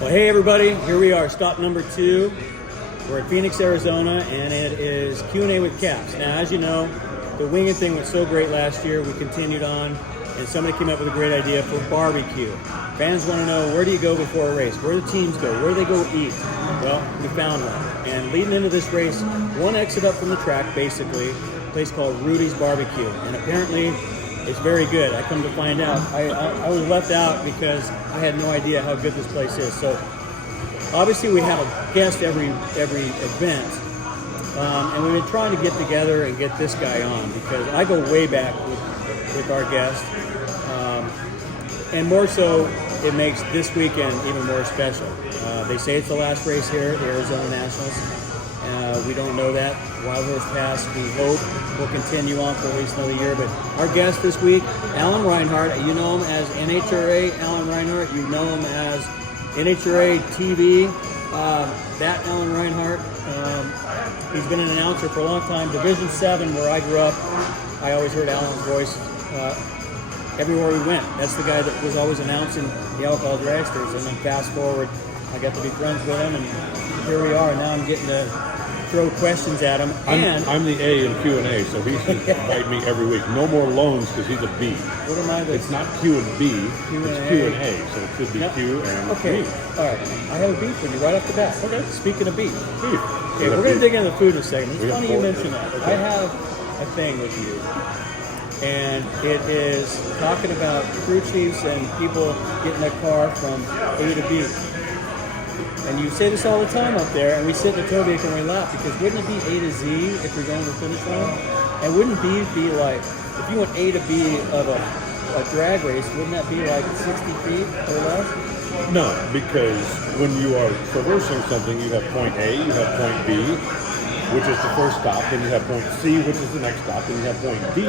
Well, hey everybody, here we are, stop number 2. We're in Phoenix, Arizona, and it is Q&A with Caps. Now, as you know, the winging thing went so great last year, we continued on, and somebody came up with a great idea for barbecue. Fans want to know, where do you go before a race? Where do the teams go? Where do they go eat? Well, we found one. And leading into this race, one exit up from the track, basically, a place called Rudy's Barbecue. And apparently, it's very good. I come to find out. I was left out because I had no idea how good this place is. So obviously we have a guest every event, and we've been trying to get together and get this guy on because I go way back with our guest, and more so it makes this weekend even more special. They say it's the last race here at the Arizona Nationals. We don't know that. Wild Horse Pass, we hope, will continue on for at least another year. But our guest this week, Alan Reinhart. You know him as NHRA Alan Reinhart. You know him as NHRA TV. That Alan Reinhart. He's been an announcer for a long time. Division 7, where I grew up, I always heard Alan's voice everywhere we went. That's the guy that was always announcing the alcohol dragsters. And then fast forward, I got to be friends with him, and here we are. Now I'm getting to throw questions at him. I'm the A in Q&A, so he should invite me every week. No more loans because he's a B. What am I? It's not Q and B, it's Q and A, so it should be Q and okay. B. All right, I have a beef for you right off the bat. Okay. Speaking of beef. Okay, we're going to beef. dig into the food in a second. It's funny you mention that. Okay. I have a thing with you, and it is talking about crew chiefs and people getting a car from A to B. And you say this all the time up there, and we sit in the tow vehicle and we laugh, because wouldn't it be A to Z if you're going to the finish line? And wouldn't B be like, if you went A to B of a drag race, wouldn't that be like 60 feet or less? No, because when you are traversing something, you have point A, you have point B, which is the first stop, then you have point C, which is the next stop, then you have point D.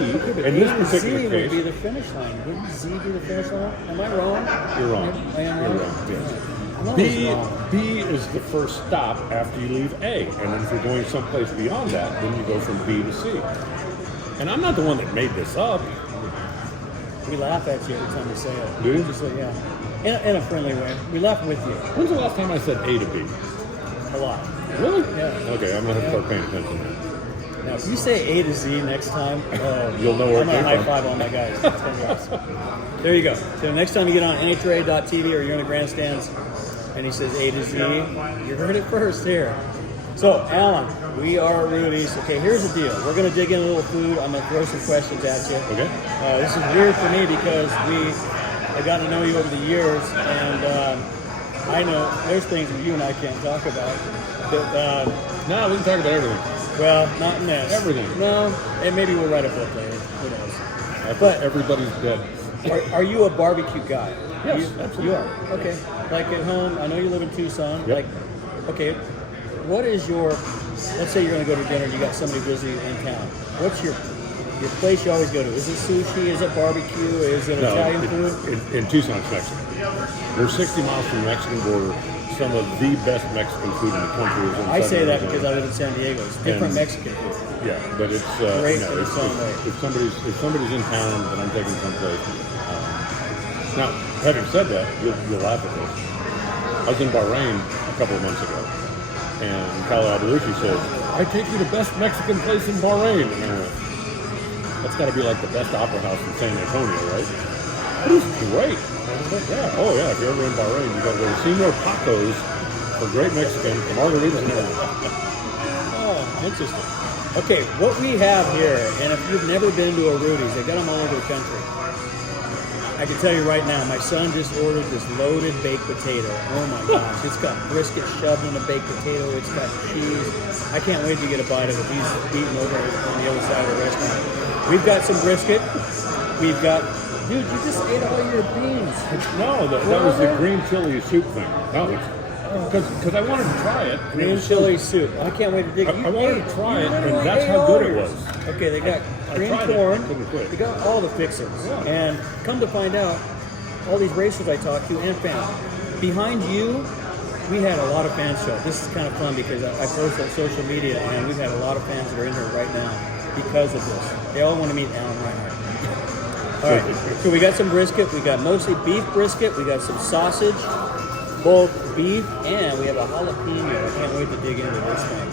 In this particular Z case, would be the finish line. Wouldn't Z be the finish line? Am I wrong? You're wrong. I am You're wrong? wrong, yes. I'm B is the first stop after you leave A, and then if you're going someplace beyond that, then you go from B to C. And I'm not the one that made this up. We laugh at you every time you say it. Do you? Just like, yeah. In a friendly way. We laugh with you. When's the last time I said A to B? A lot. Really? Yeah. Okay, I'm gonna have to start paying attention now. Now, if you say A to Z next time, You'll know where I'm it going to came high from. five all my guys. There you go. So next time you get on NHRA.tv or you're in the grandstands and he says A to Z, you heard it first here. So, Alan, we are Rudy's. Okay, here's the deal. We're going to dig in a little food. I'm going to throw some questions at you. Okay. This is weird for me because I've gotten to know you over the years, and I know there's things that you and I can't talk about. But, No, we can talk about everything. well, not in this. Everything. No, and maybe we'll write a book later. Who knows? But everybody's dead. Are you a barbecue guy? Yes, absolutely. You are? Okay. Like at home, I know you live in Tucson. Yep. Like, okay, what is your, let's say you're going to go to dinner and you got somebody busy in town. What's your place you always go to? Is it sushi? Is it barbecue? Is it Italian food? In Tucson, it's Mexican. We're 60 miles from the Mexican border. Some of the best Mexican food in the country is in I say that Southern because I Arizona. live in San Diego. It's different Mexican food. Yeah, but it's Great you know, in its own way. if somebody's in town that I'm taking someplace. Now, having said that, you'll laugh at this. I was in Bahrain a couple of months ago, and Kyle Abelucci says, "I take you to the best Mexican place in Bahrain." And I went, "That's got to be like the best opera house in San Antonio, right?" It was great. I was like, "Yeah, oh yeah. If you're ever in Bahrain, you got to go to Senor Tacos for great Mexican, the margaritas and everything." Oh, interesting. Okay, what we have here, and if you've never been to a Rudy's, they got them all over the country. I can tell you right now, my son just ordered this loaded baked potato. Oh my gosh, it's got brisket shoved in a baked potato. It's got cheese. I can't wait to get a bite of it. He's eating over on the other side of the restaurant. We've got some brisket. We've got, dude, you just ate all your beans. No, that was the green chili soup thing. No, because I wanted to try it. Green chili soup. I can't wait to dig it. I wanted to try it, and that's how good it was. Okay, they got green tried it. corn. Couldn't quit. They got all the fixings. Yeah. And come to find out, all these racers I talked to and fans, behind you, we had a lot of fans show up. This is kind of fun because I post on social media, and we've had a lot of fans that are in here right now because of this. They all want to meet Alan Reinhart. All right, so we got some brisket. We got mostly beef brisket. We got some sausage. both beef and we have a jalapeno. I can't wait to dig into this thing.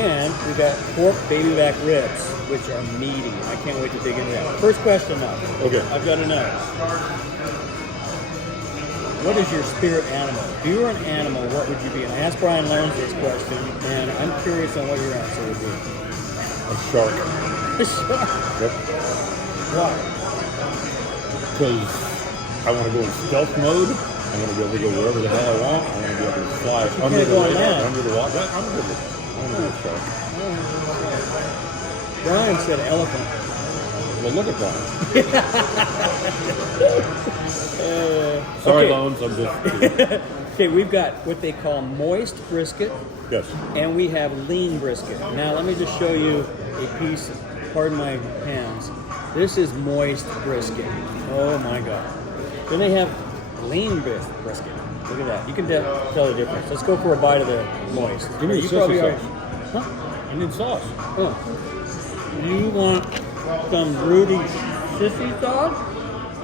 And we got pork baby back ribs, which are meaty. I can't wait to dig into that. First question now. Okay. I've got to know. What is your spirit animal? If you were an animal, what would you be? And I asked Brian Lowndes this question, and I'm curious on what your answer would be. A shark. A shark? Yep. Why? Because I want to go in stealth mode. I want to be able to go wherever the hell I want. I want to be able to fly under the radar, under the water. I'm good with that. I'm good with shark. Brian said elephant. Well, look at that. Sorry, okay. Loans. I'm just kidding. Okay, we've got what they call moist brisket, Yes. and we have lean brisket. Now, let me just show you a piece, pardon my hands. This is moist brisket. Oh my God. Then they have lean brisket. Look at that. You can tell the difference. Let's go for a bite of the moist. Give me You the probably sissy already- sauce. Huh? I need sauce. Oh. You want some Rudy sissy sauce?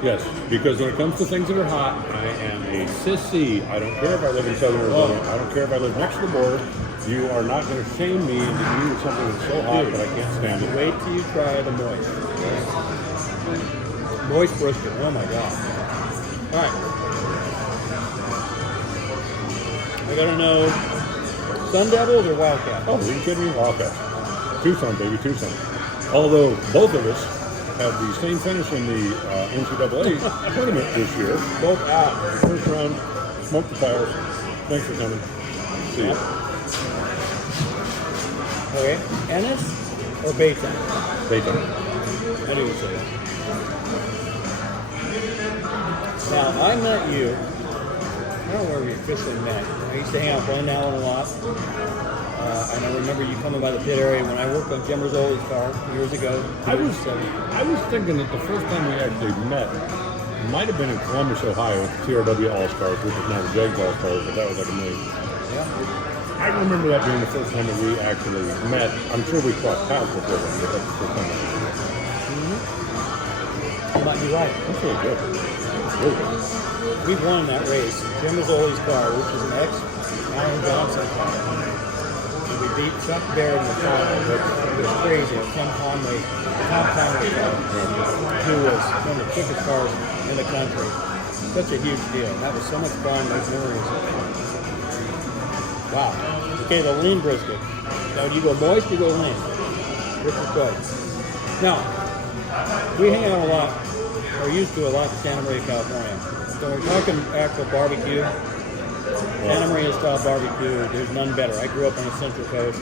Yes, because when it comes to things that are hot, I am a sissy. I don't care if I live in Southern Arizona. I don't care if I live next to the border. You are not going to shame me into eating something that's so hot that I can't stand it. Wait till you try the moist. Moist brisket. Oh my God. All right. I gotta know, Sun Devils or Wildcats? Oh, are you kidding me? Wildcats. Tucson, baby, Tucson. Although both of us had the same finish in the NCAA tournament this year. Both out. First round, smoked the fires. Thanks for coming. See ya. Okay. Ennis or Baytown? Bacon. I knew you'd say that. Now, I met you, I don't know where we officially met. I used to hang out with Glenn Allen a lot. And I remember you coming by the pit area when I worked on Jim Rizzoli's car years ago. I was thinking that the first time we actually met might have been in Columbus, Ohio, at the TRW All-Stars, which is now the Jags All-Stars, but that was like a million. Yeah. I remember that being the first time that we actually met. I'm sure we crossed paths before then, but that's the first time. You might be right. That's really good. Really good. We've won that race. Jim Rizzoli's car, which is an ex-Alan Johnson car. And we beat Chuck Baird in the final, which was crazy. Tom Conway car, who was one of the quickest cars in the country. Such a huge deal. That was so much fun. Those memories. Wow. Okay, the lean brisket. Now, do you go moist or you go lean? Which is good. Now, we hang out a lot, or used to a lot in Santa Maria, California. So we're talking actual barbecue. Santa Maria style barbecue, there's none better. I grew up on the Central Coast,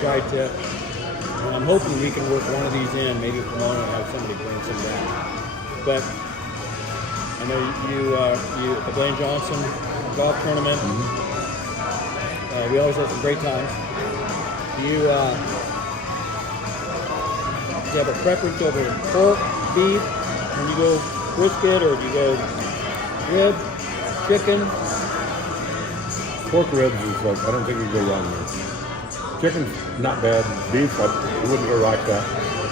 tri-tip, and I'm hoping we can work one of these in, maybe Pomona and have somebody bring some down. But I know you at the Blaine Johnson golf tournament, we always have some great times. You have a preference over pork, beef, and you go brisket, or do you go rib, chicken? Pork ribs is like, I don't think you can go wrong there. Chicken's not bad. Beef, I wouldn't go like that.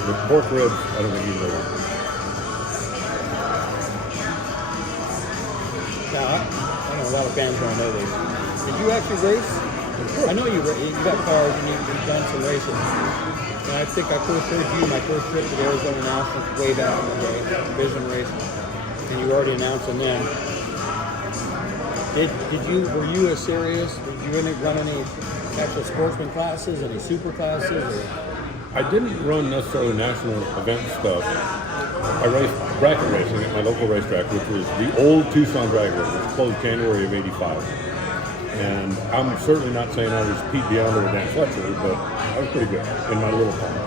But pork ribs, I don't think you can go wrong. Now, I know a lot of fans don't know this. Did you actually race? I know you got cars and you've done some racing. And I think I first heard you my first trip to the Arizona Nationals way back in the day, Vision racing. And you already announced them then. Were you a serious? Did you run any actual sportsman classes, any super classes? Or? I didn't run necessarily national event stuff. I raced bracket racing at my local racetrack, which was the old Tucson Drag Race, which closed January of '85. And I'm certainly not saying I was Pete Beyonder or Dan Fletcher, but I was pretty good in my little time.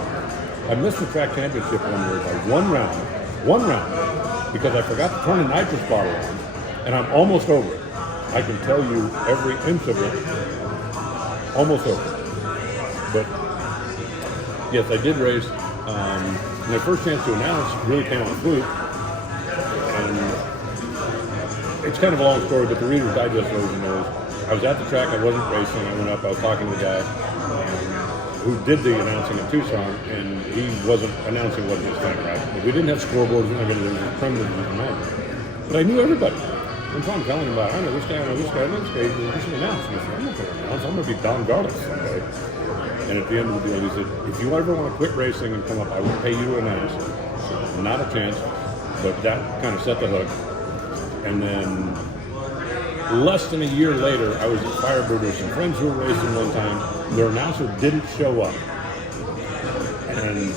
I missed the track championship one year by one round, because I forgot to turn a nitrous bottle on, and I'm almost over it. I can tell you every inch of it, almost over it. But yes, I did race. My first chance to announce really came on fluke. And it's kind of a long story, but the Reader's Digest version is, I was at the track, I wasn't racing, I went up, I was talking to the guy who did the announcing in Tucson, and he wasn't announcing what his thing, right? But we didn't have scoreboards, we weren't going to do primitive. But I knew everybody. And so I'm telling him about, I know this guy, I know this guy, I know this guy. He's an announcement. I'm not going to announce. I'm going to be Don Garlic someday. And at the end of the deal, he said, if you ever want to quit racing and come up, I will pay you to announce. So, not a chance. But that kind of set the hook. And then less than a year later, I was at Firebird with some friends who were racing one time. Their announcer didn't show up. And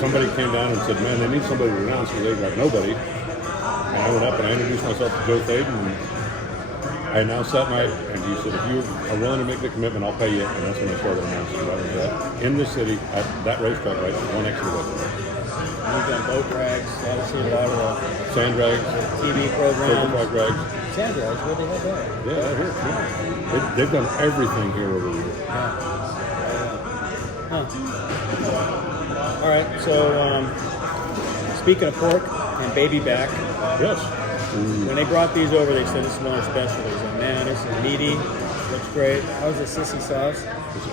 somebody came down and said, man, they need somebody to announce because they've got nobody. And I went up and I introduced myself to Joe Thaden. And I announced that night, and he said, if you are willing to make the commitment, I'll pay you. And that's when I started announcing. That was that. In the city, at that racetrack, right, one extra way. We've done boat drags, obviously a lot of the Sand drags, TV programs. track drags. Sand drags, where they have that? Yeah, here. Yeah. They've done everything here over the years. All right, so speaking of pork and baby back, Yes. when they brought these over, they said this is one of their specialties. And man, this is meaty. Looks great. How's the sissy sauce?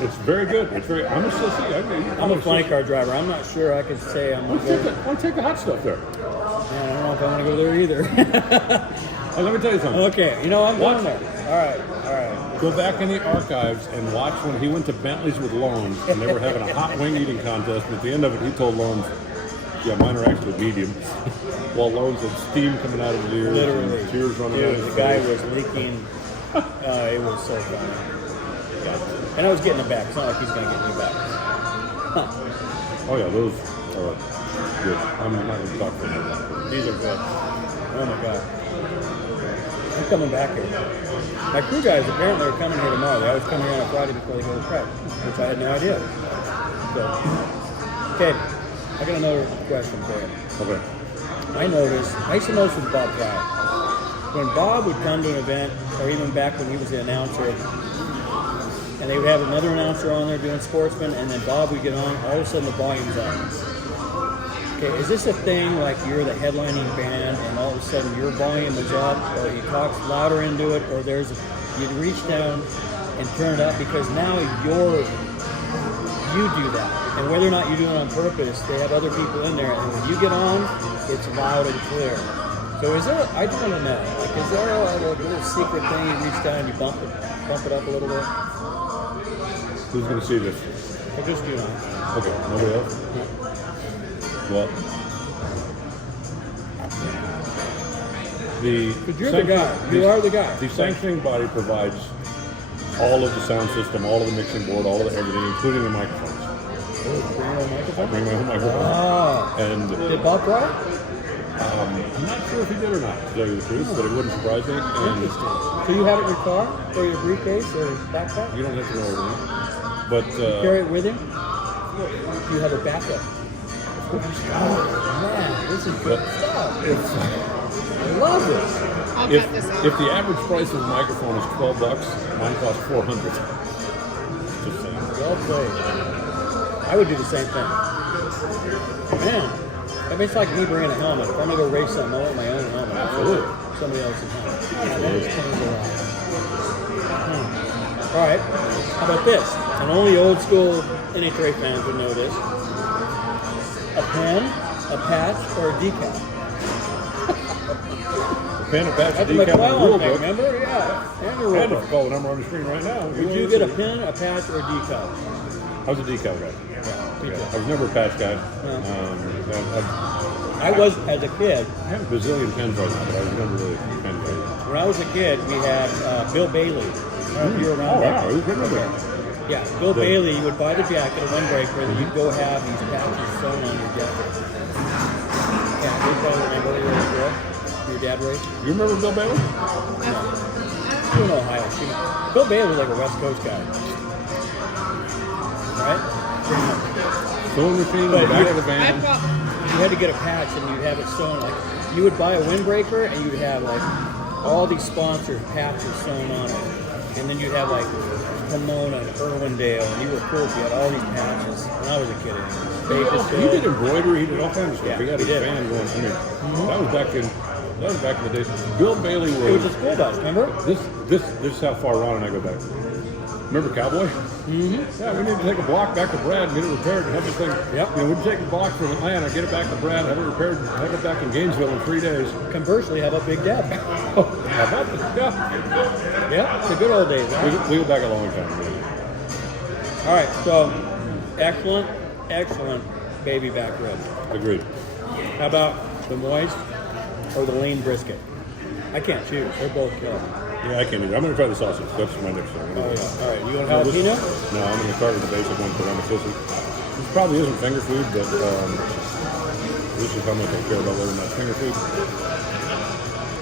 It's very good. It's very. I'm a sissy. I'm a funny car driver. I'm not sure I could say I'm. I'll take the hot stuff there. Man, I don't know if I want to go there either. Hey, let me tell you something. Okay, you know I'm going there. All right. Go back in the archives and watch when he went to Bentley's with Loans and they were having a hot wing eating contest. And at the end of it, he told Loans, yeah, mine are actually medium. While Loans had steam coming out of his ears. Literally. And tears running out of Dude, his the guy face. was leaking. It was so funny. Yeah. And I was getting it back. It's not like he's going to get me back. Oh, yeah, those are good. I'm not going to talk for them. These are good. Oh my god. I'm coming back here. My crew guys apparently are coming here tomorrow. They always come here on a Friday before they go to prep, which I had no idea. So, okay, I got another question for you. Okay. I used to notice with Bob Guy. When Bob would come to an event, or even back when he was the announcer, and they would have another announcer on there doing sportsman, and then Bob would get on, all of a sudden the volume's up. Okay, is this a thing like you're the headlining band and all of a sudden your volume is up, or you talk louder into it, or you reach down and turn it up because now you do that. And whether or not you do it on purpose, they have other people in there, and when you get on, it's loud and clear. So is there, I just want to know, like, is there a little secret thing you reach down and you bump it up a little bit? Who's going to see this? Or just you know? Okay, nobody else? No. Well, But you're the guy. You are the guy. The sanctioning body provides all of the sound system, all of the mixing board, all of the everything, including the microphones. Oh, bring your own microphone? Bring my own microphone. Ah. And Did Bob try it? I'm not sure if he did or not, to tell you the truth, but it wouldn't surprise me. And Interesting. So you have it in your car, or your briefcase, or backpack? you don't have to know everything. But Carry it with you? You have a backup. Man, this is good stuff. I love this. I'll cut this out. if the average price of a microphone is $12, mine costs $400. Just saying. Well played. I would do the same thing. Man, I mean, it's like me bringing a helmet. If I'm going to go race something, I want my own helmet. Absolutely. Somebody else's helmet. Yeah, that just changed a lot. All right. How about this? And only old school NHRA fans would know this. A pen, a patch, or a decal. A pen, a patch, a That's a decal, and a McClellan rule thing, book. remember? Yeah. And a rule And book. if you call the number on the screen right now. Would you get a pen, a patch, or a decal? I was a decal guy. Decal. I was never a patch guy. I was, as a kid, I have a bazillion pens right now, but I was never really a pen guy. when I was a kid, we had Bill Bailey. You were around Oh, that. wow. Who remember that? Yeah, Bill Bailey, you would buy the jacket, a windbreaker, and you'd go have these patches sewn on your jacket. Yeah, you probably remember when you were a girl. Your dad raced? You remember Bill Bailey? You in Ohio. Bill Bailey was like a West Coast guy. Right? Pretty much. Sewing machine in But the back you- of the van. You had to get a patch and you'd have it sewn. Like, you would buy a windbreaker and you'd have like all these sponsored patches sewn on it. And then you'd have like Pomona and Irwindale, and you were cool if you had all these patches. When I was a kid, He did embroidery. He did all kinds of stuff. Yeah, he had he his did. band going. I mean, that was back in the days. Bill Bailey it was was. a school bus, remember? This is how far Ron and I go back. Remember Cowboy? Mm-hmm. Yeah, we need to take a block back to Brad and get it repaired and have this thing. Yep. You know, we'd take a block from Atlanta, get it back to Brad, have it repaired, have it back in Gainesville in 3 days. Conversely, how about Big Dad? How about this? Yeah. Yeah, it's the good old days, huh? We go back a long time. Really. All right, so excellent baby back ribs. Agreed. How about the moist or the lean brisket? I can't choose. They're both killer. Yeah, I can't either. I'm going to try the sausage. That's my next thing. Oh, yeah. All right, you want jalapeno? No, I'm going to start with the basic one because I'm a sissy. This probably isn't finger food, but this is how much I care about whether or not it's finger food.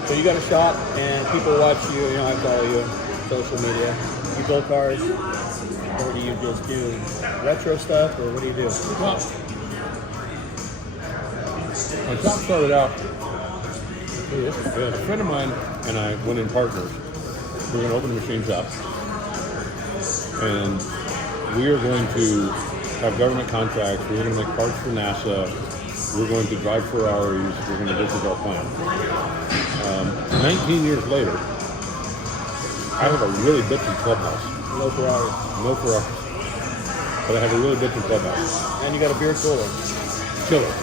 So you got a shop, and people watch you. You know, I follow you on social media. You build cars, or do you just do retro stuff, or what do you do? Well, my shop started out. Ooh, this is good. A friend of mine and I went in partners. We're going to open a machine shop, and we are going to have government contracts. We're going to make parts for NASA. We're going to drive Ferraris. We're going to. This is our plan. 19 years later, I have a really bitchin' clubhouse. No Ferrari. No Ferraris, but I have a really bitchin' clubhouse. And you got a beer cooler. Chiller,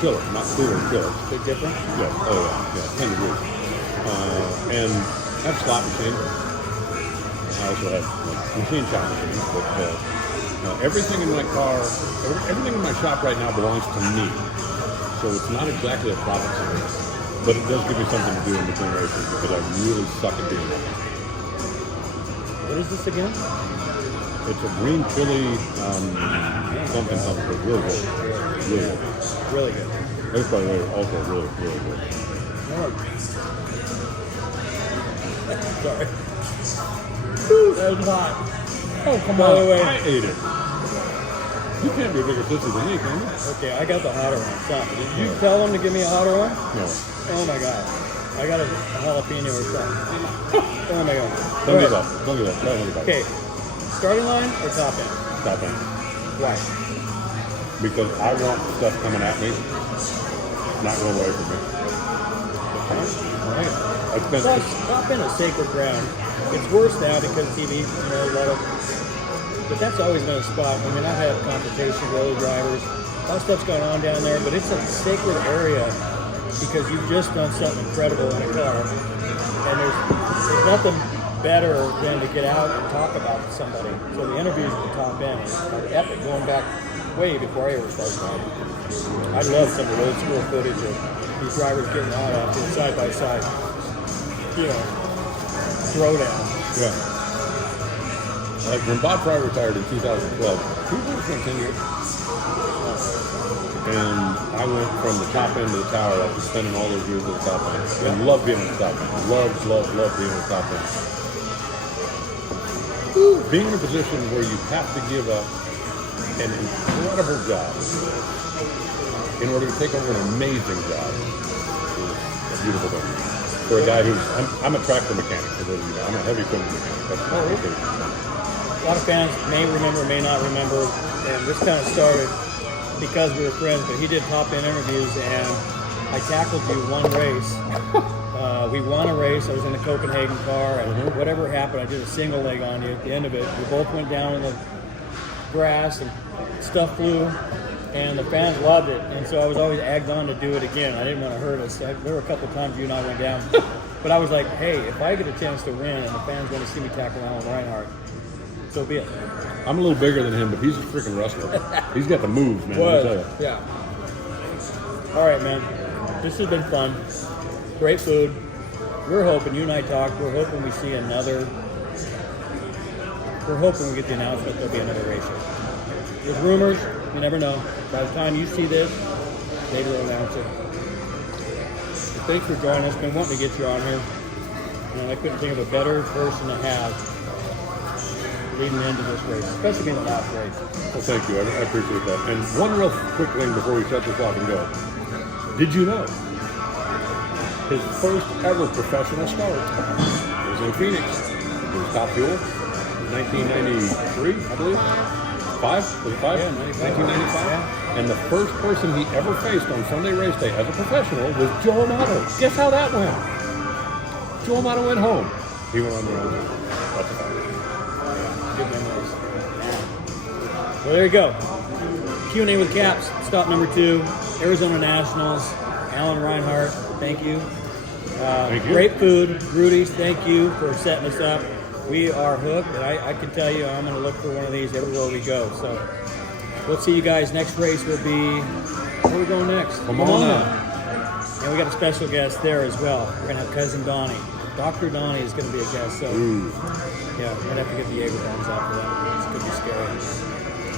Killer. not cooler, chiller. Big difference? Yeah. Oh yeah. 10 degrees. And I have slot machine. I also have machine shop machines, but everything in my car, everything in my shop right now belongs to me. So it's not exactly a profit center, but it does give me something to do in between races because I really suck at doing that. What is this again? It's a green chili something. It's really good. Really good. Really good. That's by the way, also really good. Sorry. Whew, that was hot. Oh, come By on. the way, I ate it. You can't be a bigger sissy than me, can you? okay, I got the hotter one. Stop. Did you tell them to give me a hotter one? No. Oh my god. I got a jalapeno or something. Oh my god. Don't All give right. up. Don't give up. Don't give up. Okay. Starting line or top end? Stop it. Why? Because I want stuff coming at me, not going away from me. Alright. I spent Top end is sacred ground. It's worse now because TV, you know, a lot of. But that's always been a spot. I mean, I've had confrontation with other drivers. A lot of stuff's going on down there, but it's a sacred area because you've just done something incredible in a car. And there's nothing better than to get out and talk about somebody. So the interviews at the top end are epic, going back way before I ever started driving. I love some of the old school footage of these drivers getting out to the side by side, you know, throwdown. Yeah. Like when Bob Fry retired in 2012, he worked for 10 years. And I went from the top end to the tower after spending all those years at the top end. And love being at the top end. Love being at the top end. Being in a position where you have to give up an incredible job in order to take over an amazing job is a beautiful thing. For a guy who's, I'm a tractor mechanic, for those of you know. I'm a heavy equipment mechanic. That's my vocation. A lot of fans may remember, may not remember, and this kind of started because we were friends, but he did pop-in interviews, and I tackled you one race. We won a race. I was in the Copenhagen car, and whatever happened, I did a single leg on you at the end of it. We both went down in the grass, and stuff flew, and the fans loved it, and so I was always egged on to do it again. I didn't want to hurt us. There were a couple times you and I went down, but I was like, hey, if I get a chance to win and the fans want to see me tackle Alan Reinhart, so be it. I'm a little bigger than him, but he's a freaking wrestler. He's got the moves, man. Let me tell you. Yeah. All right, man. This has been fun. Great food. We're hoping, you and I talked, we're hoping we see another, we're hoping we get the announcement there'll be another race. There's rumors, you never know. By the time you see this, maybe they'll announce it. So thanks for joining us. Been wanting to get you on here. And I couldn't think of a better person to have leading into this race, especially being the last race. Well, thank you. I appreciate that. And one real quick thing before we shut this off and go. Did you know his first ever professional start was in Phoenix? It was Top Fuel. 1993, I believe. Was it 5? Yeah, 95. 1995. Yeah. And the first person he ever faced on Sunday race day as a professional was Joe Amato. Guess how that went? Joe Amato went home. He went on the road. That's about it. Good memories. Well, there you go. Q&A with Caps, stop number 2, Arizona Nationals. Alan Reinhart, thank you. Thank you. Great food. Rudy's, thank you for setting us up. We are hooked, and I can tell you I'm going to look for one of these everywhere we go. So we'll see you guys. Next race will be, where are we going next? Pomona. And we got a special guest there as well. We're going to have Cousin Donnie. Dr. Donnie is going to be a guest. So, yeah, we're going to have to get the Jaeger bombs out for that. It's going to be scary.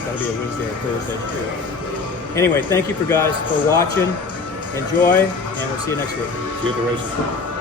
That'll be a Wednesday or Thursday too. Anyway, thank you for watching. Enjoy, and we'll see you next week. See you at the races.